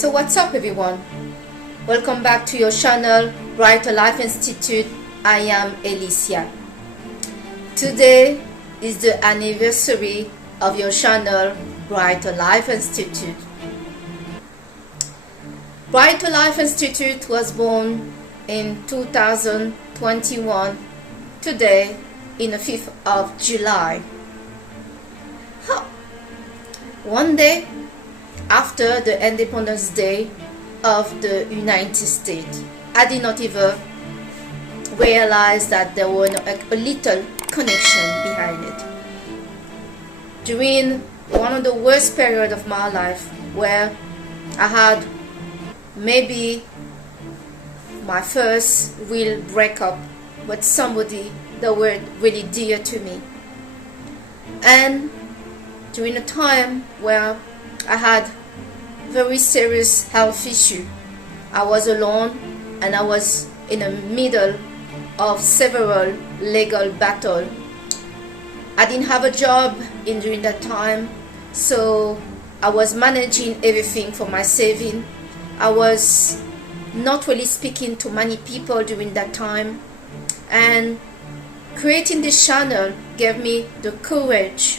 So what's up everyone? Welcome back to your channel Brighter Life Institute. I am Alicia. Today is the anniversary of your channel Brighter Life Institute. Brighter Life Institute was born in 2021, today in the 5th of July. One day after the Independence Day of the United States, I did not even realize that there was a little connection behind it. During one of the worst periods of my life, where I had maybe my first real breakup with somebody that were really dear to me, and during a time where I had very serious health issue, I was alone and I was in the middle of several legal battles. I didn't have a job during that time, so I was managing everything for my saving. I was not really speaking to many people during that time, and creating this channel gave me the courage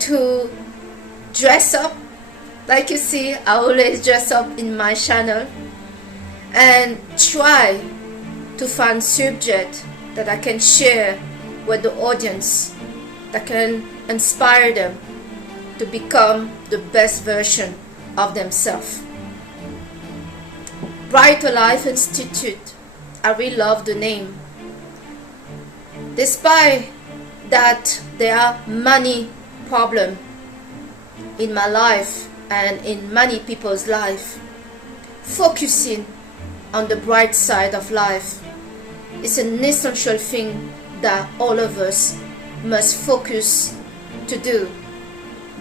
to dress up. Like you see, I always dress up in my channel and try to find subject that I can share with the audience that can inspire them to become the best version of themselves. Brighter Life Institute, I really love the name. Despite that there are many problems in my life and in many people's life, focusing on the bright side of life is an essential thing that all of us must focus to do.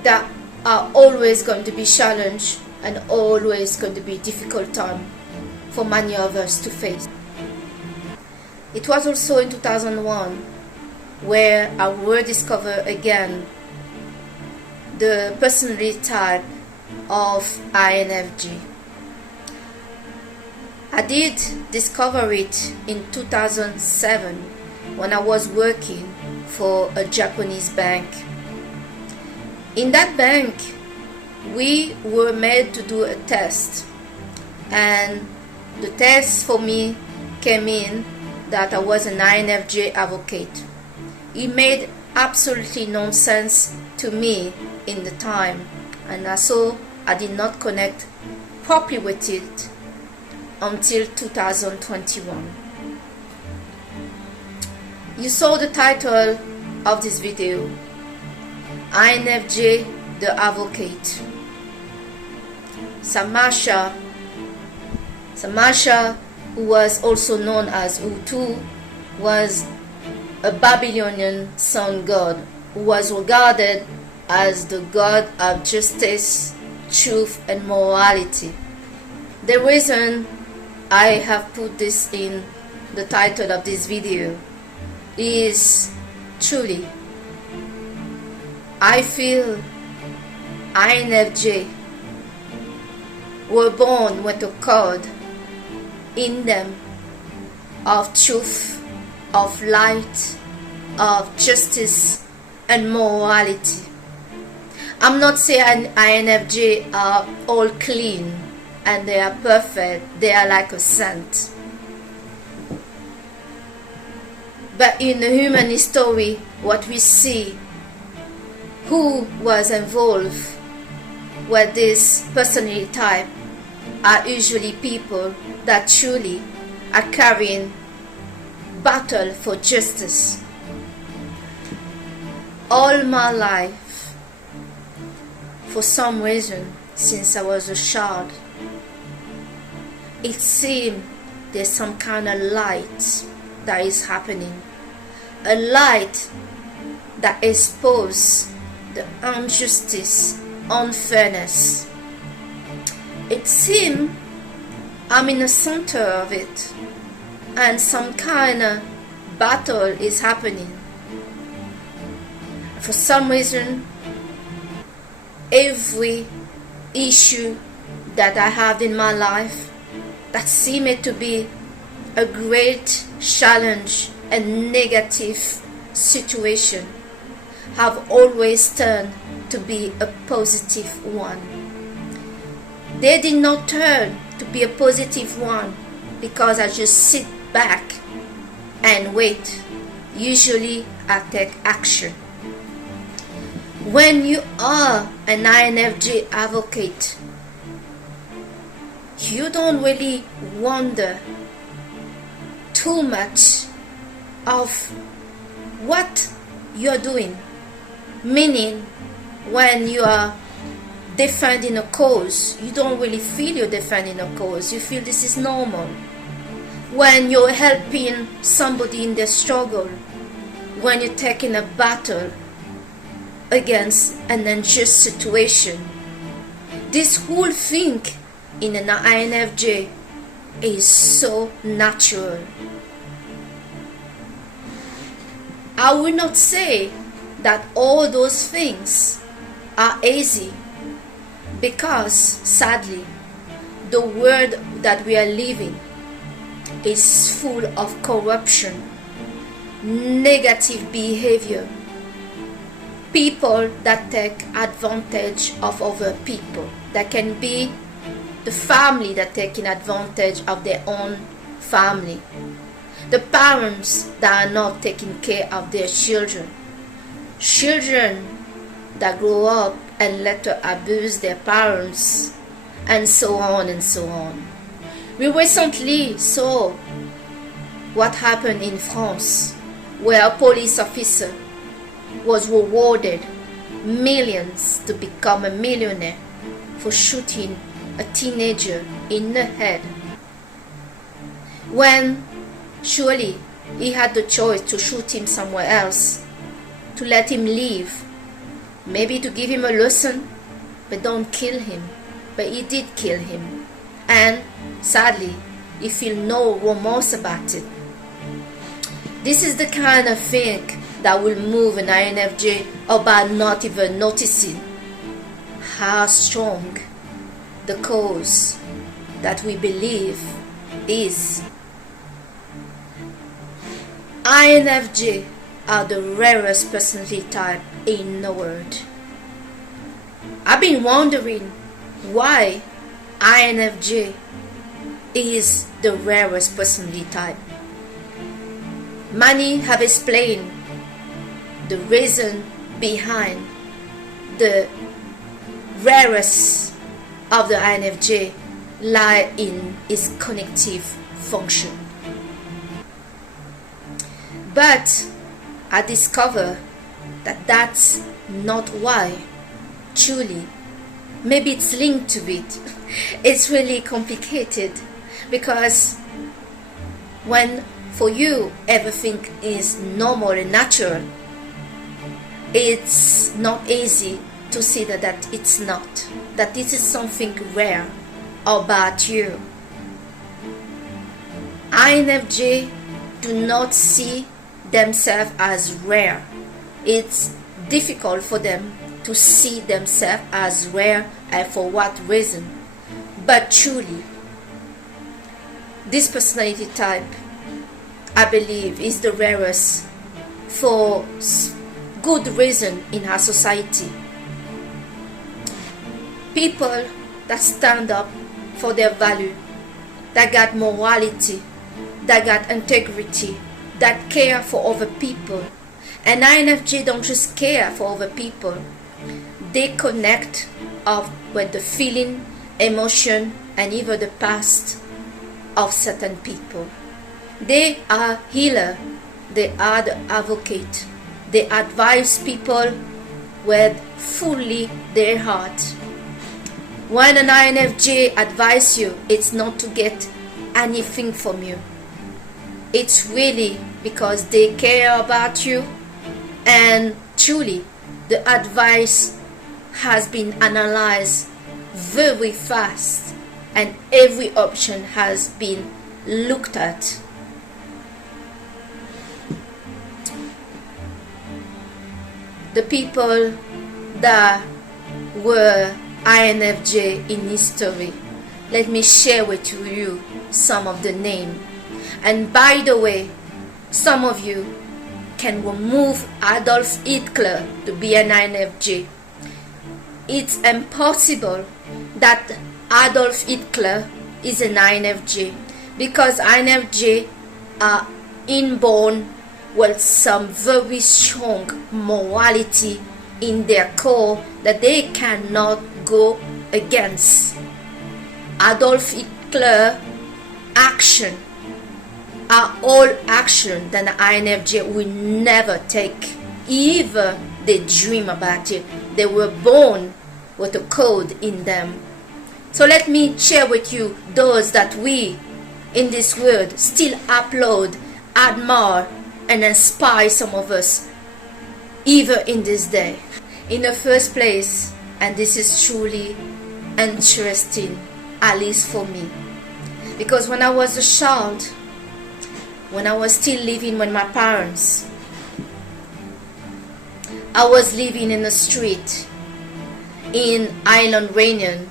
That are always going to be challenged and always going to be difficult time for many of us to face. It was also in 2001 where I rediscovered again the personality type of INFJ. I did discover it in 2007 when I was working for a Japanese bank. In that bank, we were made to do a test, and the test for me came in that I was an INFJ advocate. It made absolutely no sense to me in the time, and so I did not connect properly with it until 2021. You saw the title of this video, INFJ the Advocate. Shamash, who was also known as UTU, was a Babylonian sun god who was regarded as the god of justice, truth and morality. The reason I have put this in the title of this video is truly I feel INFJ were born with a code in them of truth, of light, of justice and morality. I'm not saying INFJ are all clean and they are perfect, they are like a saint. But in the human history, what we see, who was involved with this personality type are usually people that truly are carrying battle for justice. All my life, for some reason, since I was a child, it seemed there's some kind of light that is happening. A light that exposes the injustice, unfairness. It seems I'm in the center of it, and some kind of battle is happening. For some reason, every issue that I have in my life that seemed to be a great challenge and negative situation have always turned to be a positive one. They did not turn to be a positive one because I just sit back and wait. Usually I take action. When you are an INFJ advocate, you don't really wonder too much of what you're doing. Meaning, when you are defending a cause, you don't really feel you're defending a cause. You feel this is normal. When you're helping somebody in their struggle, when you're taking a battle against an unjust situation, this whole thing in an INFJ is so natural. I will not say that all those things are easy, because sadly the world that we are living is full of corruption, negative behavior, people that take advantage of other people. That can be the family that taking advantage of their own family, the parents that are not taking care of their children, children that grow up and later abuse their parents, and so on and so on. We recently saw what happened in France, where a police officer was rewarded millions to become a millionaire for shooting a teenager in the head, when surely he had the choice to shoot him somewhere else, to let him live, maybe to give him a lesson, but don't kill him. But he did kill him, and sadly he feel no remorse about it. This is the kind of thing that will move an INFJ about not even noticing how strong the cause that we believe is. INFJ are the rarest personality type in the world. I've been wondering why INFJ is the rarest personality type. Many have explained the reason behind the rarest of the INFJ lie in its cognitive function. But I discover that that's not why. Truly, maybe it's linked to it. It's really complicated, because when for you everything is normal and natural, it's not easy to see that it's not, that this is something rare about you. INFJ do not see themselves as rare. It's difficult for them to see themselves as rare, and for what reason. But truly, this personality type, I believe, is the rarest for good reason in our society. People that stand up for their value, that got morality, that got integrity, that care for other people. And INFJ don't just care for other people. They connect up with the feeling, emotion, and even the past of certain people. They are healer. They are the advocate. They advise people with fully their heart. When an INFJ advises you, it's not to get anything from you. It's really because they care about you, and truly the advice has been analyzed very fast and every option has been looked at. The people that were INFJ in history let me share with you some of the name. And by the way, some of you can remove Adolf Hitler to be an INFJ. It's impossible that Adolf Hitler is an INFJ, because INFJ are inborn with some very strong morality in their core that they cannot go against. Adolf Hitler action are all action that an INFJ will never take, even they dream about it. They were born with a code in them. So let me share with you those that we in this world still upload, admire, and inspire some of us even in this day. In the first place, and this is truly interesting, at least for me, because when I was a child, when I was still living with my parents, I was living in a street in Island Réunion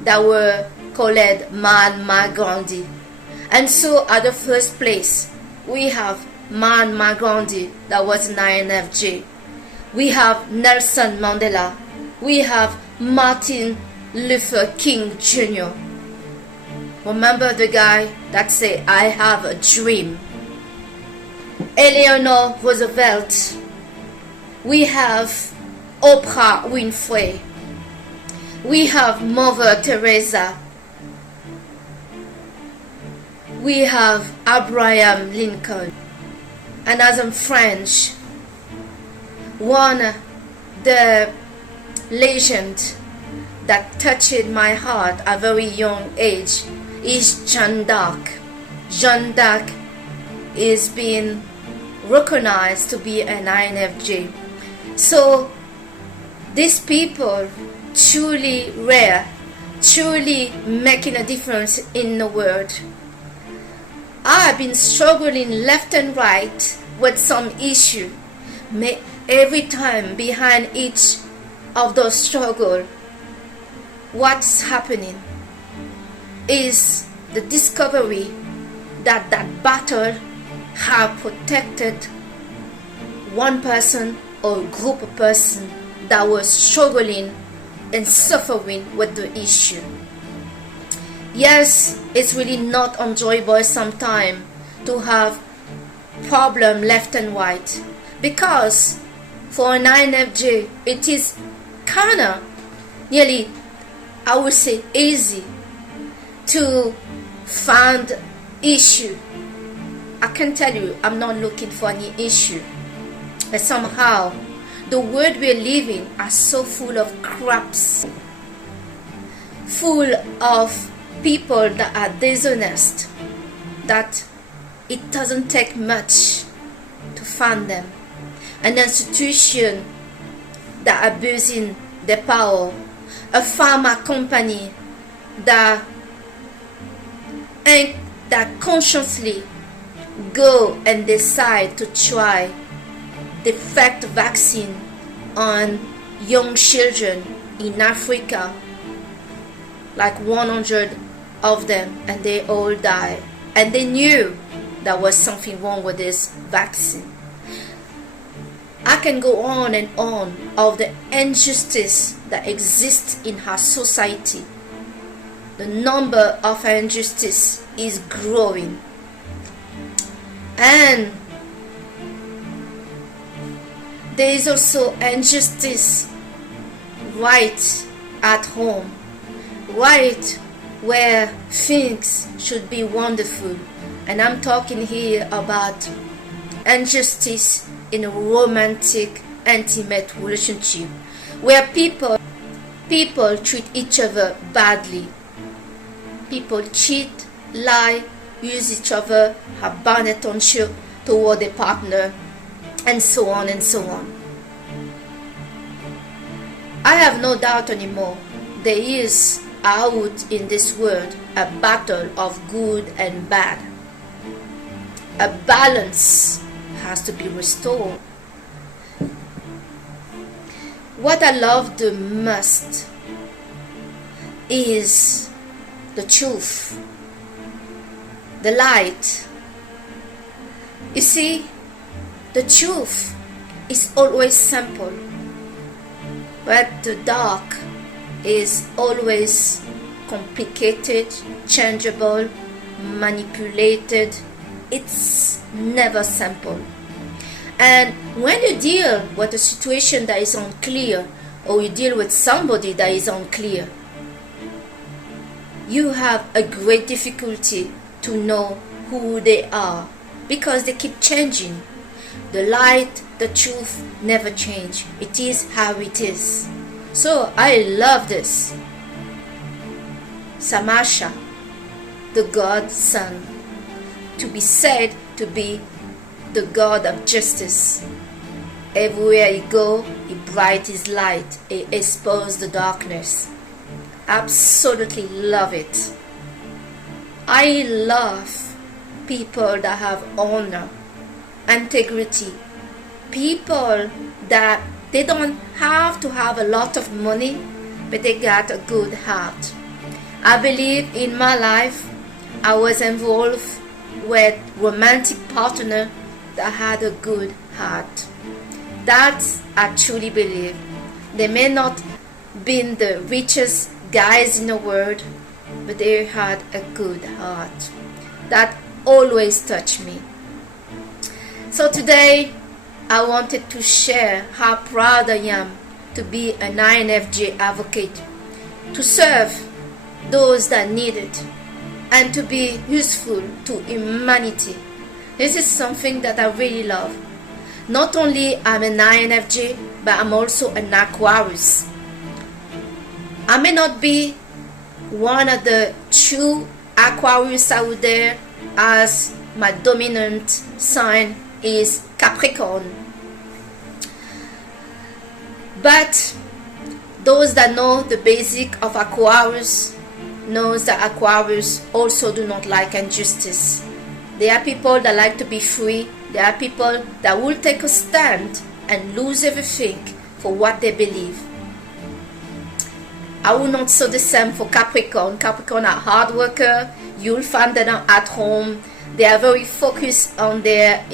that were called Mahatma Gandhi. And so at the first place, we have Mahatma Gandhi, that was an INFJ. We have Nelson Mandela. We have Martin Luther King Jr. Remember the guy that said, I have a dream? Eleanor Roosevelt. We have Oprah Winfrey. We have Mother Teresa. We have Abraham Lincoln. And as I'm French, one the legend that touched my heart at a very young age is Jeanne d'Arc. Jeanne d'Arc is being recognized to be an INFJ. So these people truly rare, truly making a difference in the world. I have been struggling left and right with some issue. Every time behind each of those struggles, what's happening is the discovery that that battle have protected one person or a group of person that was struggling and suffering with the issue. Yes, it's really not enjoyable sometimes to have problem left and right, because for an INFJ it is kinda nearly, I would say, easy to find issue. I can tell you I'm not looking for any issue, but somehow the world we're living are so full of craps, full of people that are dishonest, that it doesn't take much to find them. An institution that are abusing their power, a pharma company that consciously go and decide to try the fake vaccine on young children in Africa, like 100 of them, and they all die, and they knew there was something wrong with this vaccine. I can go on and on of the injustice that exists in our society. The number of injustice is growing, and there is also injustice right at home, right where things should be wonderful. And I'm talking here about injustice in a romantic, intimate relationship, where people treat each other badly. People cheat, lie, use each other, have bad intention toward a partner, and so on and so on. I have no doubt anymore there is out in this world a battle of good and bad. A balance has to be restored. What I love the most is the truth, the light. You see, the truth is always simple, but the dark is always complicated, changeable, manipulated. It's never simple. And when you deal with a situation that is unclear, or you deal with somebody that is unclear, you have a great difficulty to know who they are, because they keep changing. The light, the truth never change. It is how it is. So I love this. Shamash, the God's son, to be said to be the God of justice. Everywhere he go, he bright his light, he expose the darkness. Absolutely love it. I love people that have honor, integrity, people that they don't have to have a lot of money, but they got a good heart. I believe in my life I was involved with romantic partner that had a good heart. That I truly believe. They may not been the richest guys in the world, but they had a good heart. That always touched me. So today I wanted to share how proud I am to be an INFJ advocate, to serve those that need it, and to be useful to humanity. This is something that I really love. Not only I'm an INFJ, but I'm also an Aquarius. I may not be one of the true Aquarius out there, as my dominant sign is Capricorn. But those that know the basic of Aquarius knows that Aquarius also do not like injustice. There are people that like to be free. There are people that will take a stand and lose everything for what they believe. I will not say the same for Capricorn. Capricorn are hard worker. You'll find them at home. They are very focused on their,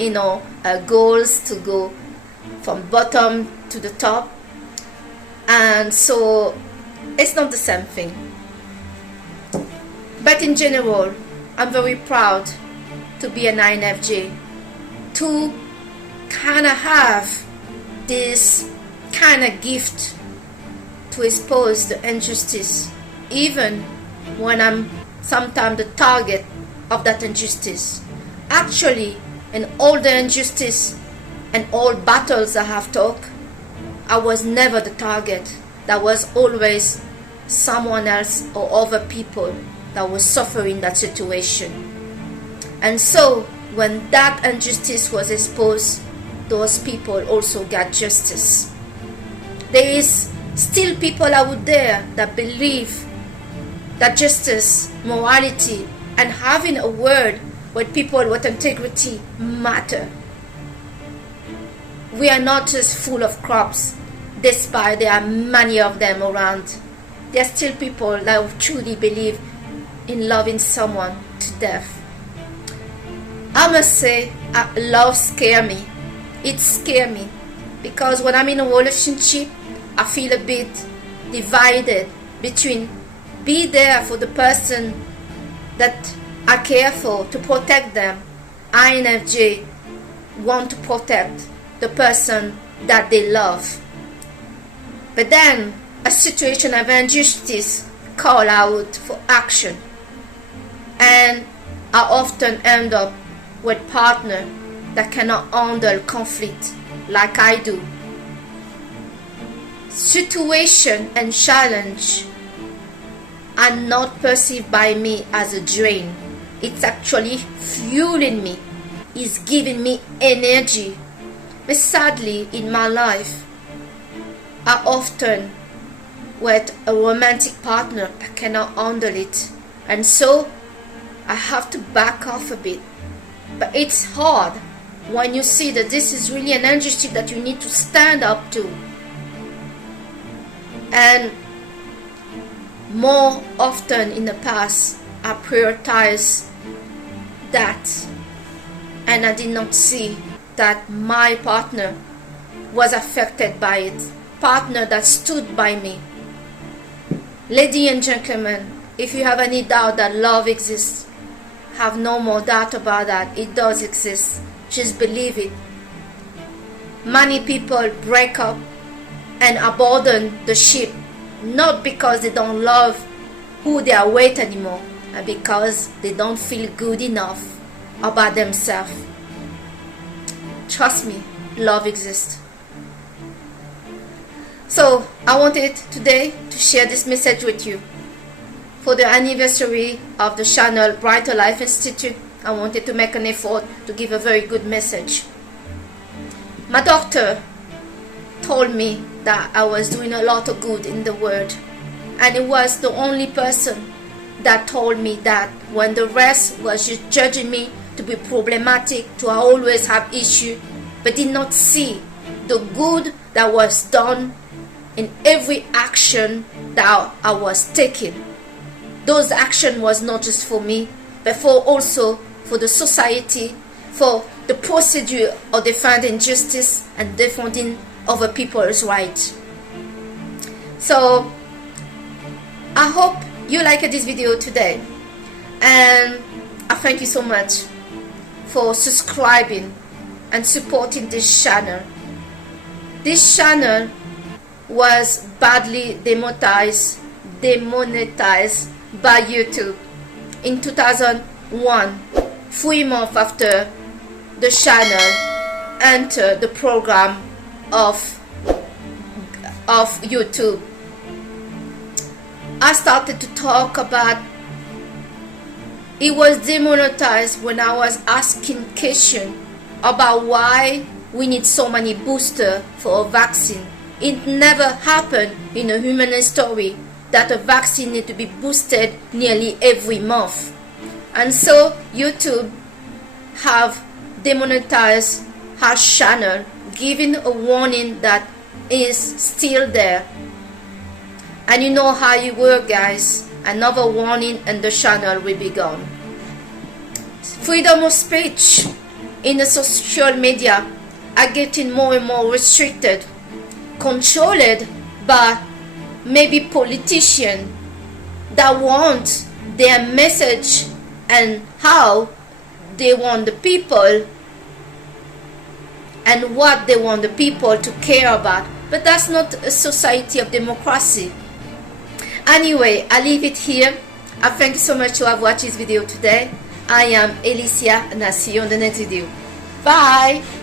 goals to go from bottom to the top. And so it's not the same thing. But in general, I'm very proud to be an INFJ, to kind of have this kind of gift to expose the injustice, even when I'm sometimes the target of that injustice. Actually, in all the injustice and all battles I have talked, I was never the target. That was always someone else or other people that was suffering that situation. And so when that injustice was exposed, those people also got justice. There is still people out there that believe that justice, morality, and having a word with people with integrity matter. We are not just full of crops, despite there are many of them around. There are still people that truly believe in loving someone to death. I must say, love scares me. It scares me because when I'm in a relationship, I feel a bit divided between be there for the person that I care for, to protect them. INFJ want to protect the person that they love. But then a situation of injustice call out for action. And I often end up with partner that cannot handle conflict like I do. Situation and challenge are not perceived by me as a drain. It's actually fueling me. It's giving me energy. But sadly, in my life, I often with a romantic partner that cannot handle it. And so, I have to back off a bit. But it's hard when you see that this is really an injustice that you need to stand up to. And more often in the past, I prioritized that, and I did not see that my partner was affected by it. Partner that stood by me. Ladies and gentlemen, if you have any doubt that love exists, have no more doubt about that. It does exist. Just believe it. Many people break up and abandon the ship, not because they don't love who they are with anymore, but because they don't feel good enough about themselves. Trust me, love exists. So I wanted today to share this message with you. For the anniversary of the channel Brighter Life Institute, I wanted to make an effort to give a very good message. My doctor told me that I was doing a lot of good in the world, and it was the only person that told me that when the rest was just judging me to be problematic, to always have issue, but did not see the good that was done in every action that I was taking. Those action was not just for me, but for also for the society, for the procedure of defending justice and defending other people's rights. So I hope you liked this video today, and I thank you so much for subscribing and supporting this channel. This channel was badly demonetized by YouTube in 2001, 3 months after the channel entered the program of YouTube. I started to talk about it was demonetized when I was asking questions about why we need so many boosters for a vaccine. It never happened in a human history that a vaccine need to be boosted nearly every month. And so YouTube have demonetized our channel, giving a warning that is still there. And you know how you work, guys. Another warning and the channel will be gone. Freedom of speech in the social media are getting more and more restricted, controlled by maybe politicians that want their message and how they want the people and what they want the people to care about. But that's not a society of democracy. Anyway, I leave it here. I thank you so much to have watched this video today. I am Alicia, and I'll see you on the next video. Bye!